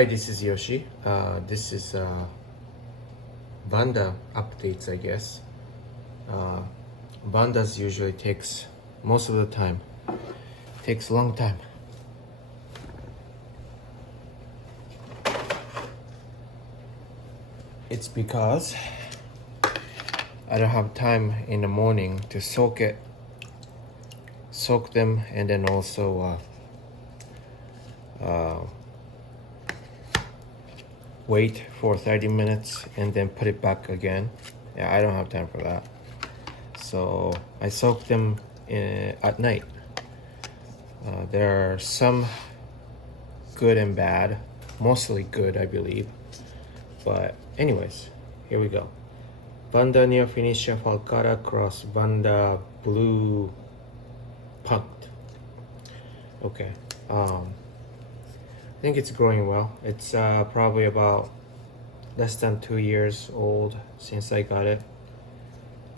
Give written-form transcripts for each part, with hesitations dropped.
Hi, this is Yoshi. This is Vonda updates, I guess. Vondas usually takes most of the time. Takes a long time. It's because I don't have time in the morning to soak them, and then also wait for 30 minutes and then put it back again. Yeah, I don't have time for that. So I soak them at night. There are some good and bad, mostly good, I believe. But anyways, here we go. Vanda near finisher falcata cross Vanda blue punked. Okay. I think it's growing well. It's probably about less than 2 years old since I got it.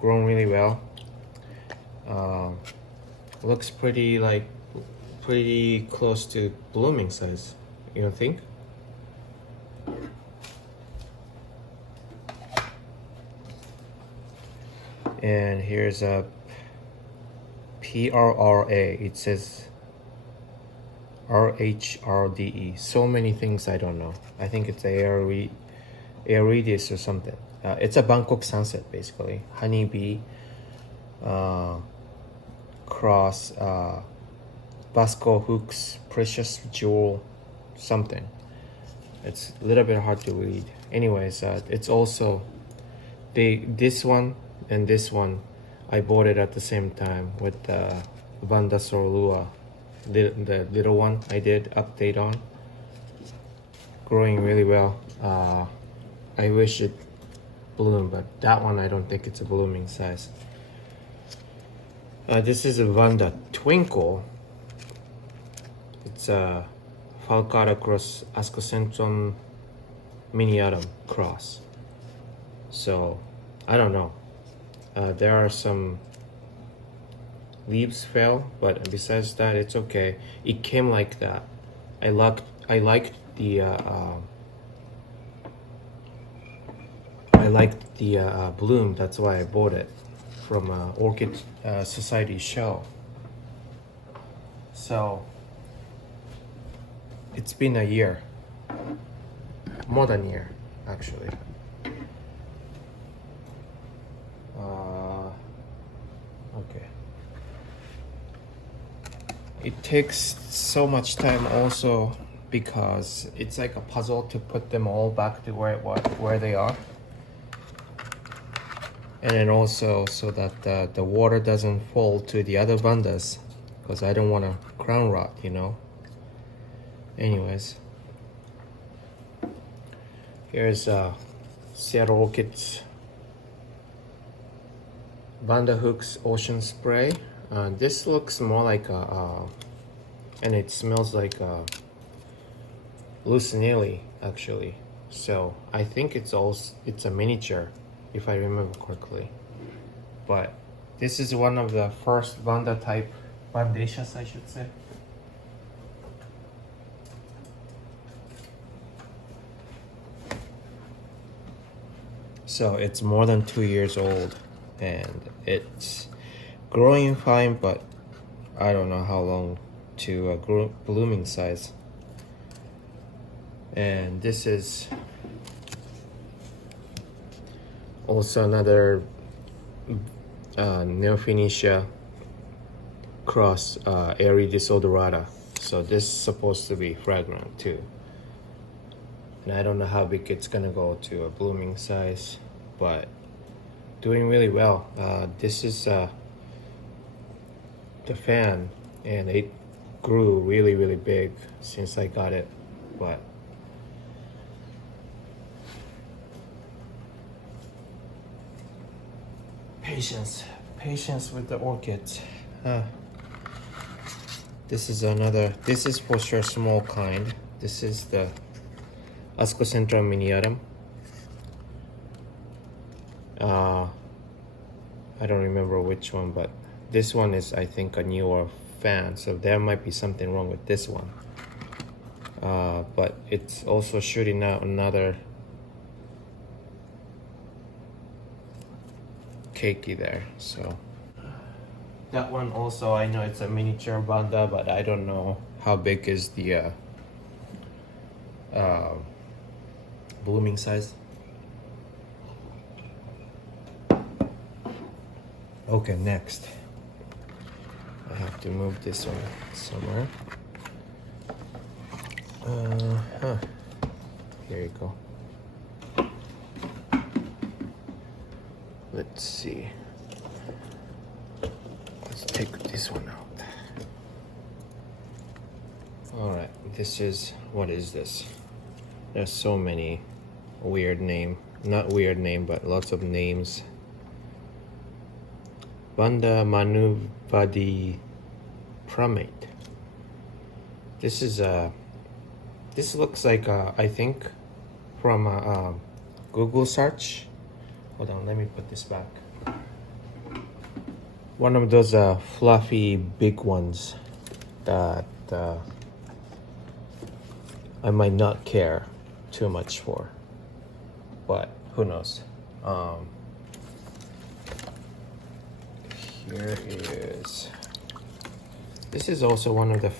Grown really well. Looks pretty close to blooming size. You don't think? And here's a PRRA. It says RHRDE. So many things I don't know. I think it's Aeridis or something. It's a Bangkok sunset basically. Honeybee cross Vasco hooks precious jewel something. It's a little bit hard to read. Anyways, it's also this one and this one. I bought it at the same time with Vanda Sorlua. The little one I did update on. Growing really well. I wish it bloomed, but that one I don't think it's a blooming size. This is a Vanda Twinkle. It's a falcata cross Ascocentrum miniatum cross. So I don't know. There are some leaves fell, but besides that, it's okay. It came like that. I liked the bloom. That's why I bought it from Orchid Society show. So it's been a year, more than a year actually. Okay. It takes so much time also because it's like a puzzle to put them all back to where they are. And then also so that the water doesn't fall to the other vandas, because I don't want to crown rot, you know. Anyways, here's Seattle Orchids Vanda Hooks Ocean Spray. This looks more like and it smells like Lucinelli actually. So I think it's a miniature, if I remember correctly. But this is one of the first Vanda type Vandaceous, I should say. So it's more than 2 years old and it's growing fine, but I don't know how long to blooming size. And this is also another Neophoenicia cross Aeridis odorata. So this is supposed to be fragrant too. And I don't know how big it's gonna go to a blooming size, but doing really well. This is the fan, and it grew really big since I got it. But patience with the orchids. This is for sure small kind. This is the Ascocentrum miniatum. I don't remember which one, but this one is, I think, a newer fan, so there might be something wrong with this one. but it's also shooting out another cakey there. So that one also, I know it's a miniature vanda, but I don't know how big is the blooming size. Okay, next I have to move this one somewhere. Here you go. Let's see. Let's take this one out. Alright, this is, what is this? There's so many weird name, not weird name, but lots of names. Vanda Manuvadi Primate. This is this looks like I think from a Google search. Hold on, let me put this back. One of those fluffy big ones that I might not care too much for, but who knows. Here is, this is also one of the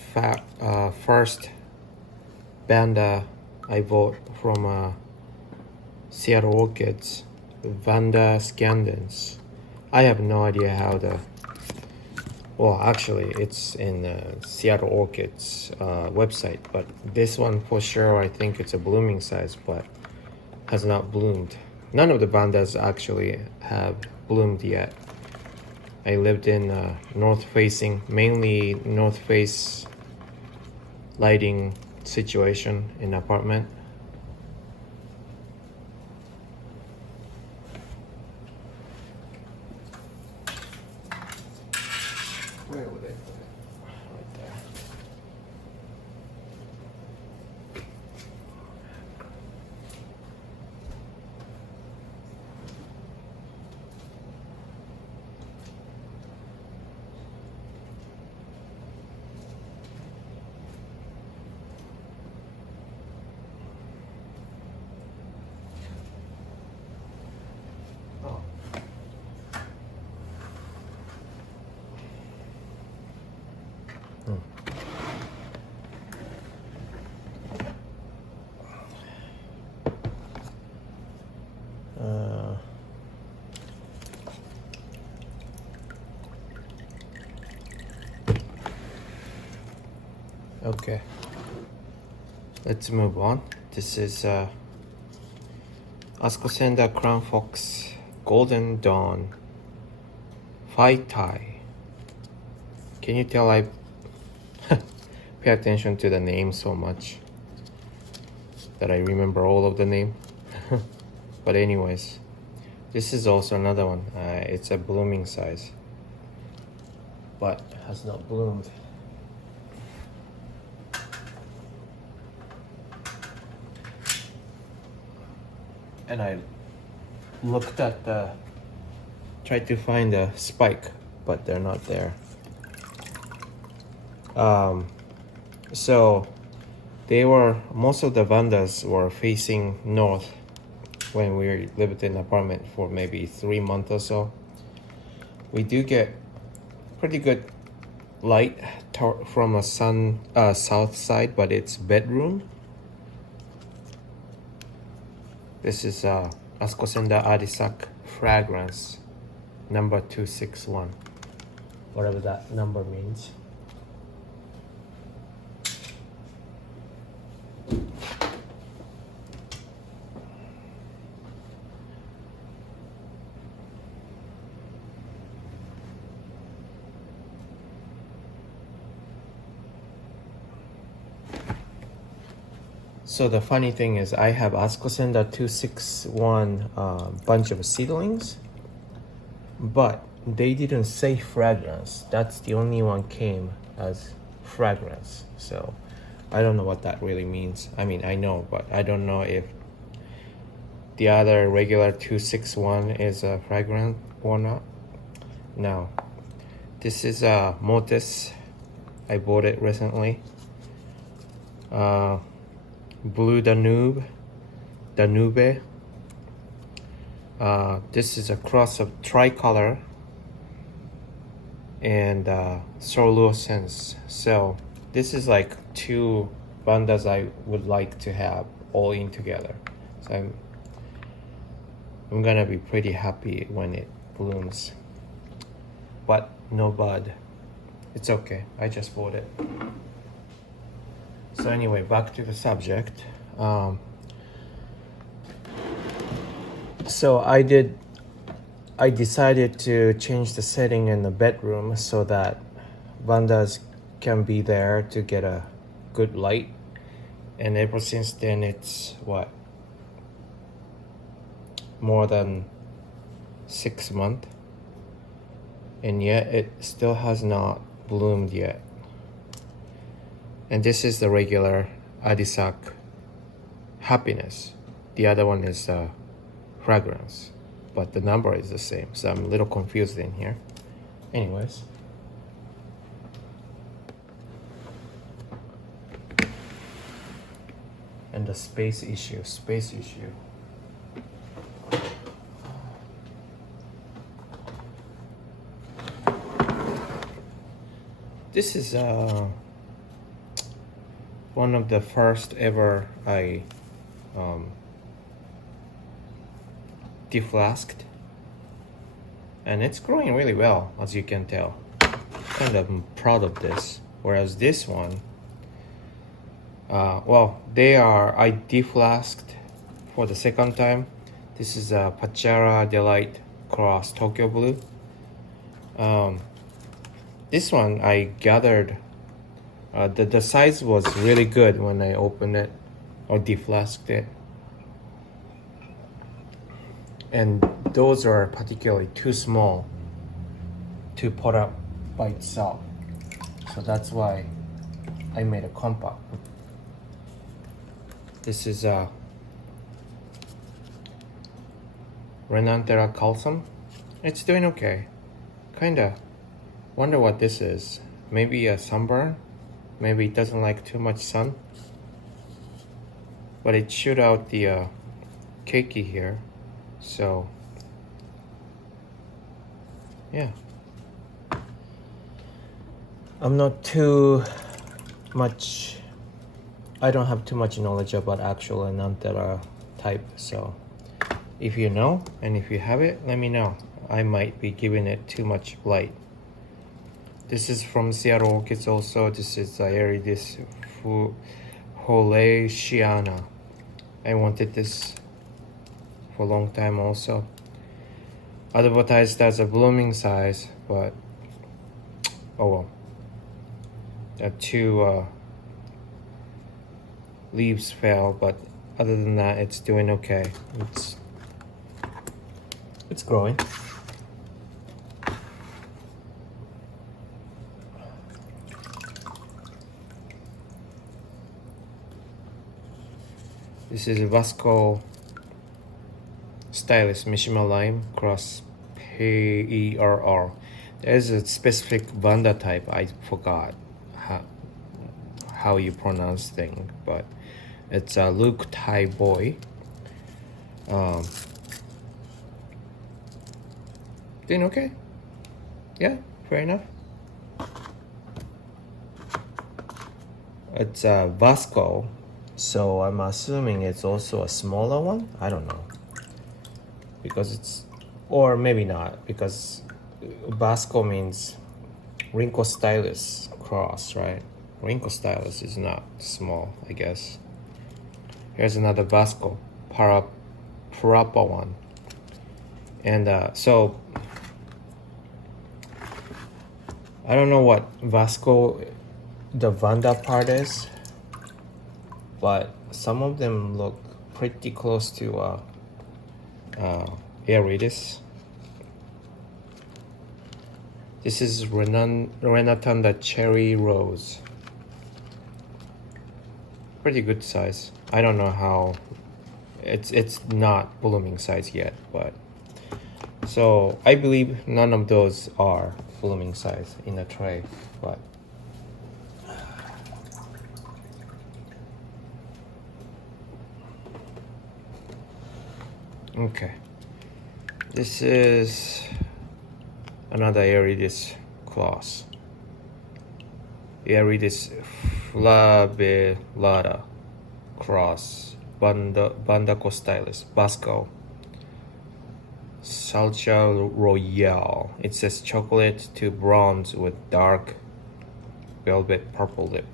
first vanda I bought from Seattle Orchids, Vanda scandens. I have no idea how the, well actually it's in Seattle Orchids website, but this one for sure I think it's a blooming size, but has not bloomed. None of the vandas actually have bloomed yet. I lived in north facing, mainly north face lighting situation in apartment. Where would I put it? Right there. Okay, let's move on. This is Ascosenda Crown Fox Golden Dawn Phi Tai. Can you tell I pay attention to the name so much that I remember all of the name? But anyways, this is also another one. It's a blooming size, but has not bloomed. And I looked at tried to find a spike, but they're not there. So they were, most of the vandas were facing north when we lived in an apartment for maybe 3 months or so. We do get pretty good light from a south side, but it's bedroom. This is Ascosenda Adisak fragrance number 261, whatever that number means. So the funny thing is I have Ascosenda 261 bunch of seedlings, but they didn't say fragrance. That's the only one came as fragrance. So I don't know what that really means. I mean, I know, but I don't know if the other regular 261 is a fragrant or not. Now, this is a Motus. I bought it recently. Blue Danube. This is a cross of tricolor and Sorlucens. So this is like two vandas I would like to have all in together. So I'm gonna be pretty happy when it blooms. But no bud. It's okay. I just bought it. So anyway, back to the subject. So I decided to change the setting in the bedroom so that vandas can be there to get a good light. And ever since then, it's what? More than 6 months. And yet it still has not bloomed yet. And this is the regular Adisak Happiness. The other one is Fragrance, but the number is the same, so I'm a little confused in here. Anyways, and the space issue. This is one of the first ever I deflasked, and it's growing really well, as you can tell. Kind of proud of this. Whereas this one, I deflasked for the second time. This is a Pachara Delight Cross Tokyo Blue. This one I gathered, the size was really good when I opened it or deflasked it. And those are particularly too small to put up by itself. So that's why I made a compact. This is a Renanthera calcum. It's doing okay. Kinda wonder what this is. Maybe a sunburn? Maybe it doesn't like too much sun. But it shoot out the keiki here. So, yeah. I'm not too much, I don't have too much knowledge about actual Renanthera type. So, if you know, and if you have it, let me know. I might be giving it too much light. This is from Seattle Orchids also. This is Aeridis Holesiana. I wanted this for a long time also. Advertised as a blooming size, but oh well. The two leaves fell, but other than that, it's doing okay. It's growing. This is a Vasco Stylus Mishima Lime Cross PERR. There's a specific Vonda type. I forgot how you pronounce thing, but it's a Luke Thai boy. Doing okay. Yeah, fair enough. It's a Vasco. So I'm assuming it's also a smaller one. I don't know, because it's, or maybe not, because Vasco means Wrinkle Stylus cross, right? Wrinkle Stylus is not small, I guess. Here's another Vasco Parappa one, and so I don't know what Vasco, the Vonda part is. But some of them look pretty close to Aeridis. This is Renatanda Cherry Rose. Pretty good size. I don't know how. It's not blooming size yet, but so I believe none of those are blooming size in a tray, but. Okay. This is another Aridis class. Aridis flabellata cross. Vanda costylis. Basco. Salsa Royale. It says chocolate to bronze with dark velvet purple lip.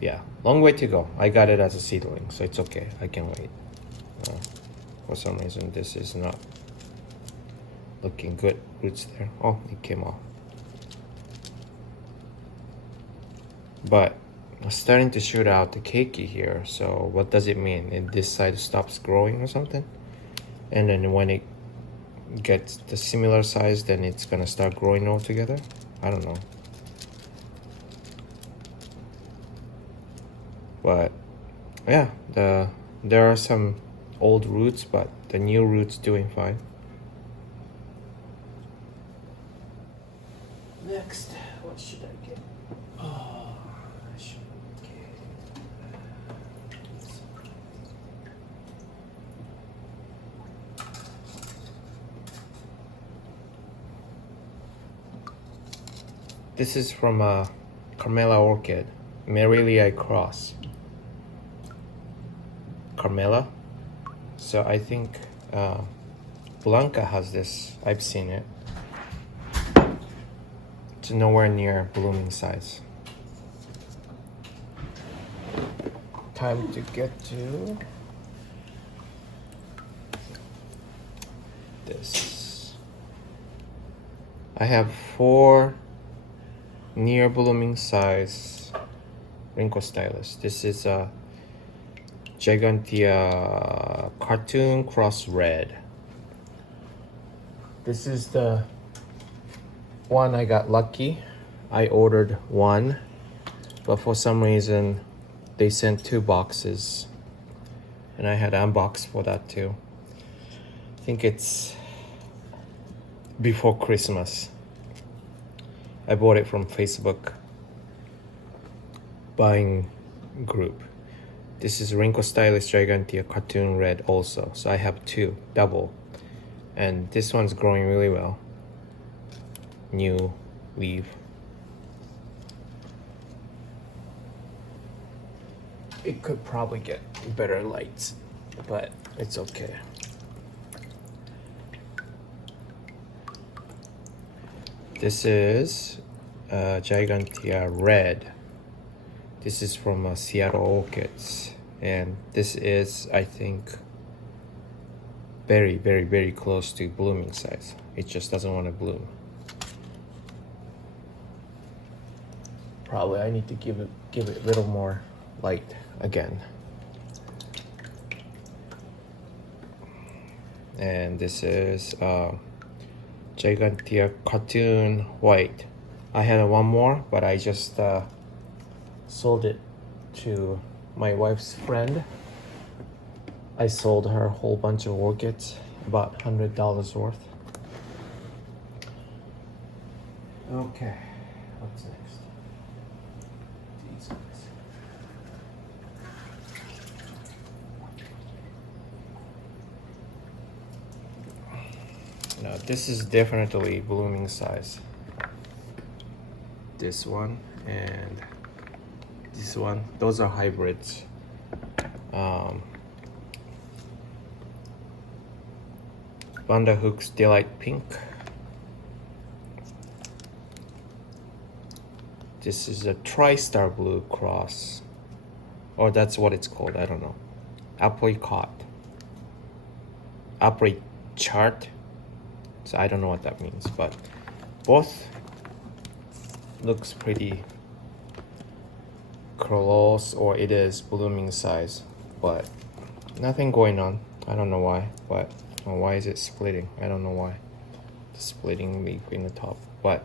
Yeah, long way to go. I got it as a seedling, so it's okay. I can wait. For some reason, this is not looking good. Roots there. Oh, it came off. But it's starting to shoot out the cakey here. So what does it mean? This side stops growing or something? And then when it gets the similar size, then it's gonna start growing all together? I don't know. But yeah, there are some old roots, but the new roots doing fine. Next, what should I get? Oh, I should get. This is from Carmela Orchid, Merrillii cross. Carmela. So I think Blanca has this. I've seen it. It's nowhere near blooming size. Time to get to this. I have 4 near blooming size wrinkle stylus. This is a Gigantea cartoon cross red. This is the one I got lucky. I ordered 1, but for some reason they sent 2 boxes, and I had unboxed for that too. I think it's before Christmas. I bought it from Facebook buying group. This is Wrinkle Stylus Gigantea Cartoon Red also. So I have 2, double. And this one's growing really well. New leaf. It could probably get better lights, but it's okay. This is Gigantea Red. This is from Seattle Orchids, and this is, I think, very, very, very close to blooming size. It just doesn't want to bloom. Probably I need to give it a little more light again. And this is Gigantea Cartoon White. I had one more, but I just sold it to my wife's friend. I sold her a whole bunch of orchids, about $100 worth. Okay, what's next? These guys. Now this is definitely blooming size. This one and this one, those are hybrids. Vonda Hooks Delight Pink. This is a Tri-Star Blue cross, or that's what it's called. I don't know. Apricot. Apricot. So I don't know what that means, but both looks pretty close, or it is blooming size, but nothing going on. I don't know why, but why is it splitting? I don't know why. The splitting leaf in the top, but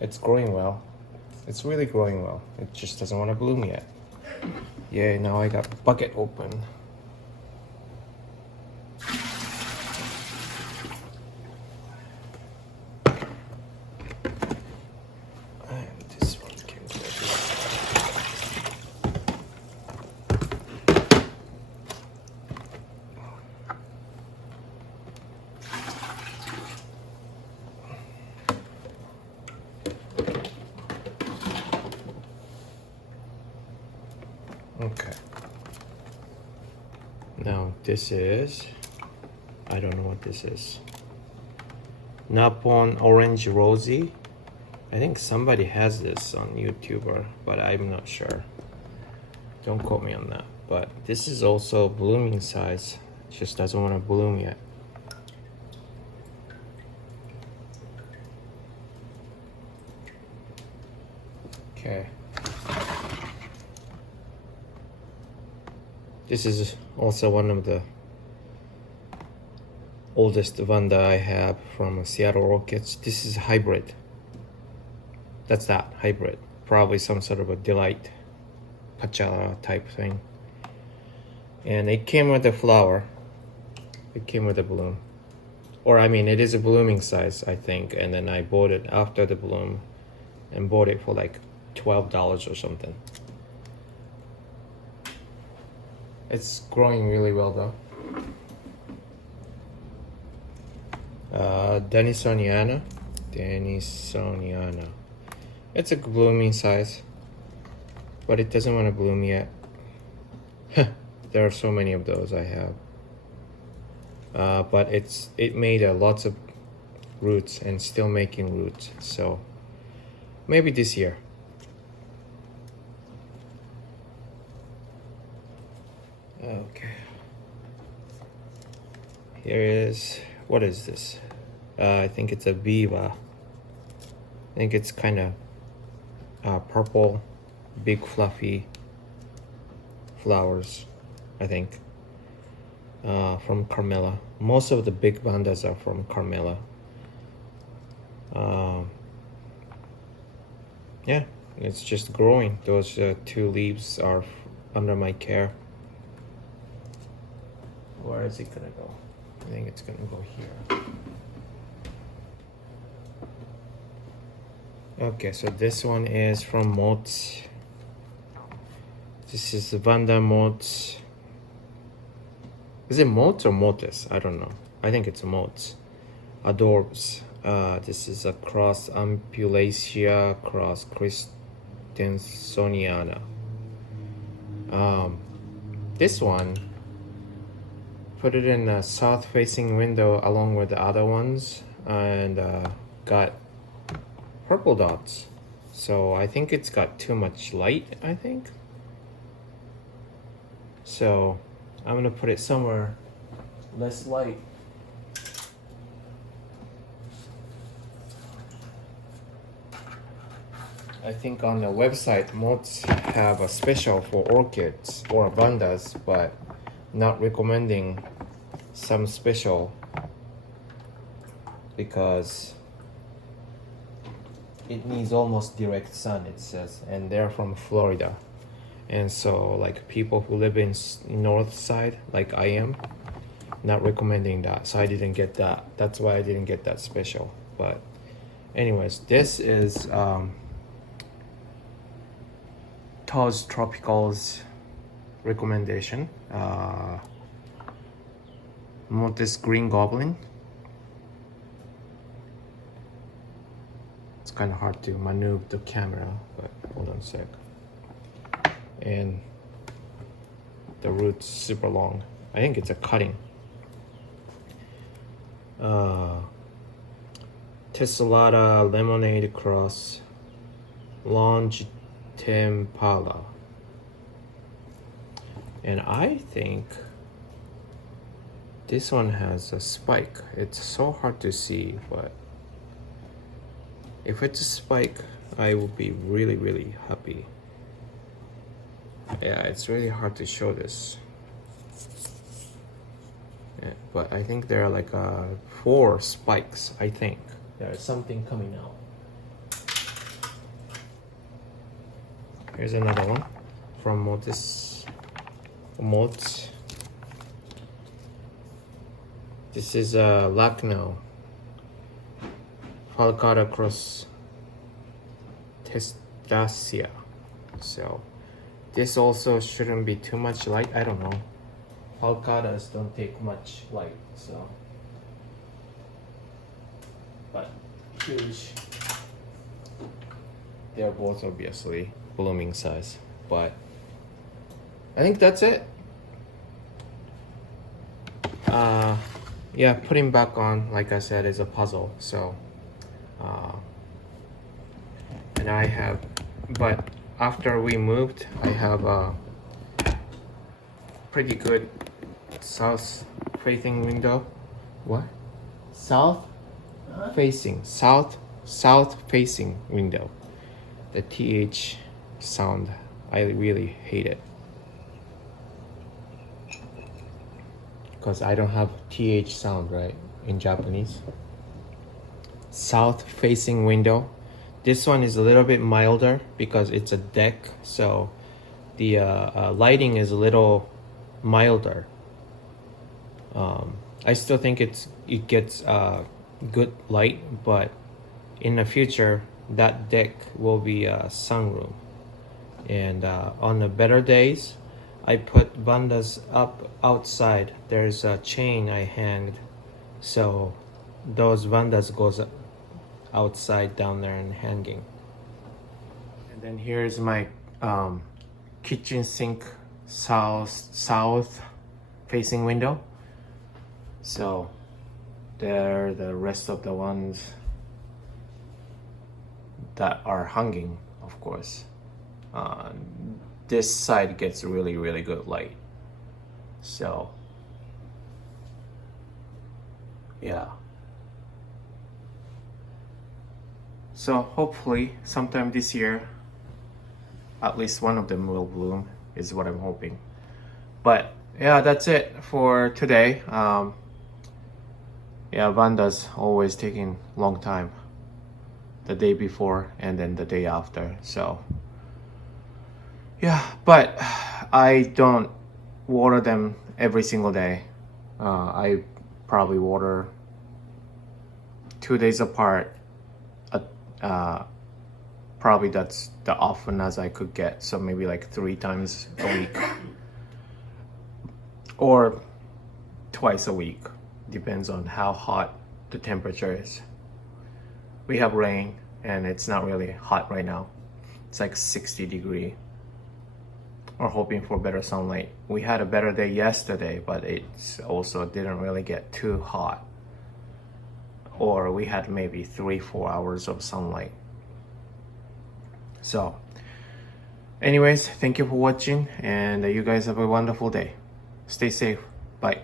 it's growing well. It's really growing well. It just doesn't want to bloom yet. Yay, now I got bucket open. And this one came to Okay. Now this is, I don't know what this is. Napon Orange Rosy. I think somebody has this on YouTuber, but I'm not sure. Don't quote me on that. But this is also blooming size. It just doesn't want to bloom yet. Okay. This is also one of the oldest vanda I have from Seattle Orchids. This is hybrid. That's that, hybrid. Probably some sort of a delight pachala type thing. And it came with a flower. It came with a bloom. Or I mean, it is a blooming size, I think. And then I bought it after the bloom and bought it for like $12 or something. It's growing really well though. Denisoniana. It's a blooming size, but it doesn't want to bloom yet. There are so many of those I have. But it made lots of roots and still making roots. So maybe this year. Okay. Here is, what is this? I think it's a viva. I think it's kind of purple, big fluffy flowers, I think. From Carmela. Most of the big vandas are from Carmela. Yeah, it's just growing. Those two leaves are under my care. Where is it gonna go? I think it's gonna go here. Okay, so this one is from Mots. This is Vanda Mots. Is it Mots or Motes? I don't know. I think it's Mots. Adorbs. This is a cross Ampulaceae cross Christensoniana. This one, put it in a south-facing window along with the other ones, and got purple dots. So I think it's got too much light, I think. So I'm gonna put it somewhere less light. I think on the website, Mots have a special for orchids or vandas, but not recommending some special because it needs almost direct sun, it says, and they're from Florida. And so like people who live in north side, like I am, not recommending that. So I didn't get that. That's why I didn't get that special. But anyways, this is Toz Tropicals recommendation. Motes Green Goblin. It's kind of hard to maneuver the camera, but hold on a sec. And the root's super long. I think it's a cutting. Tessellata Lemonade Cross Longitempala. And I think this one has a spike. It's so hard to see, but if it's a spike, I will be really, really happy. Yeah, it's really hard to show this. Yeah, but I think there are like 4 spikes, I think. There's something coming out. Here's another one from Mots. This is Lucknow Falcata cross Testacea. So this also shouldn't be too much light. I don't know. Falcatas don't take much light, so. But huge. They're both obviously blooming size, but I think that's it. Yeah, putting back on, like I said, is a puzzle. So, and I have, but after we moved, I have a pretty good south facing window. What? South facing, south facing window. The TH sound, I really hate it. Because I don't have TH sound, right, in Japanese. South facing window. This one is a little bit milder because it's a deck, so the lighting is a little milder. I still think it gets good light, but in the future that deck will be a sunroom, and on the better days I put vandas up outside. There's a chain I hanged, so those vandas goes outside down there and hanging. And then here's my kitchen sink south facing window. So there the rest of the ones that are hanging, of course. This side gets really good light. So yeah. So hopefully sometime this year, at least one of them will bloom, is what I'm hoping. But yeah, that's it for today. Yeah, vanda's always taking long time. The day before and then the day after. So yeah, but I don't water them every single day. I probably water 2 days apart. Probably that's the often as I could get, so maybe like 3 times a week or twice a week, depends on how hot the temperature is. We have rain and it's not really hot right now. It's like 60 degree. We're hoping for better sunlight. We had a better day yesterday, but it also didn't really get too hot. Or we had maybe 3-4 hours of sunlight. So anyways, thank you for watching, and you guys have a wonderful day. Stay safe. Bye.